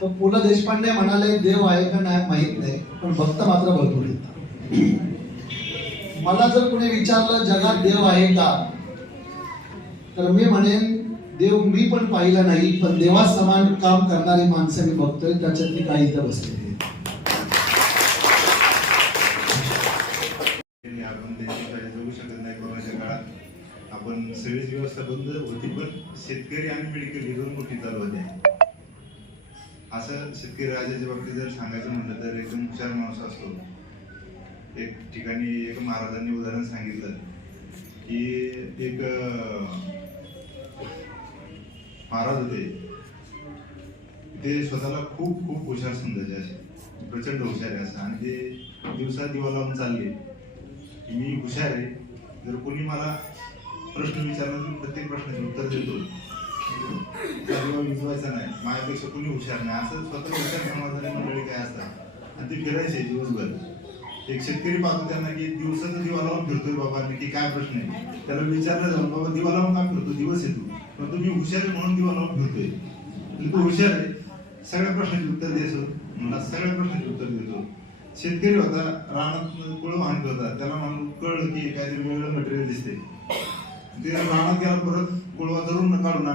तर पु ल देशपांडे म्हणाले देव आहे का नाही माहीत नाही पण भक्त मात्र भरपूर येतात मला जर कुणी विचारलं जगात देव आहे का? तर मी म्हणेन देव मी पण पाहिला नाही पण देवा समान काम करणारी माणसं मी बघतोय त्याच्यातली काही इथं बसलेली आपण जाऊ शकत नाही कोरोनाच्या काळात. आपण सगळीच व्यवस्था बंद होती पण शेतकरी आणि मेडिकल ही दोन गोष्टी चालू होत्या. असं शेतकरी राजाच्या बाबतीत जर सांगायचं म्हटलं तर एकदम हुशार माणूस असतो. एक ठिकाणी एक महाराजांनी उदाहरण सांगितलं की एक महाराज होते. ते स्वतःला खूप खूप हुशार समजायचे असे. प्रचंड हुशार आहे असं. आणि ते दिवसा दिवा लावून चालले. मी हुशार आहे. जर कोणी मला प्रश्न विचारला तर प्रत्येक प्रश्नाचे उत्तर किंवा विजवायचा नाही. माझ्यापेक्षा कोणी हुशार नाही. असं स्वतः हुशार समाजाने मंडळी काय असतात? आणि ते फिरायचे दिवसभर. एक शेतकरी पाहतो त्यांना की दिवसाचा दिवा लावून फिरतोय बाबा नक्की काय प्रश्न आहे? त्याला विचारलं जाऊन बाबा दिवा लावून काय फिरतो? दिवस येतो पण तुम्ही हुशार आहे म्हणून दिवा लावून फिरतोय म्हणजे तो हुशार आहे. सगळ्या प्रश्नाचे उत्तर देतो मला सगळ्या प्रश्नाचे उत्तर देतो शेतकरी होता रानात कुळ वाहन होता. त्याला म्हणून कळलं की काहीतरी वेगळं मटेरियल दिसते ते रानात गेला परत कुळवा धरून काढून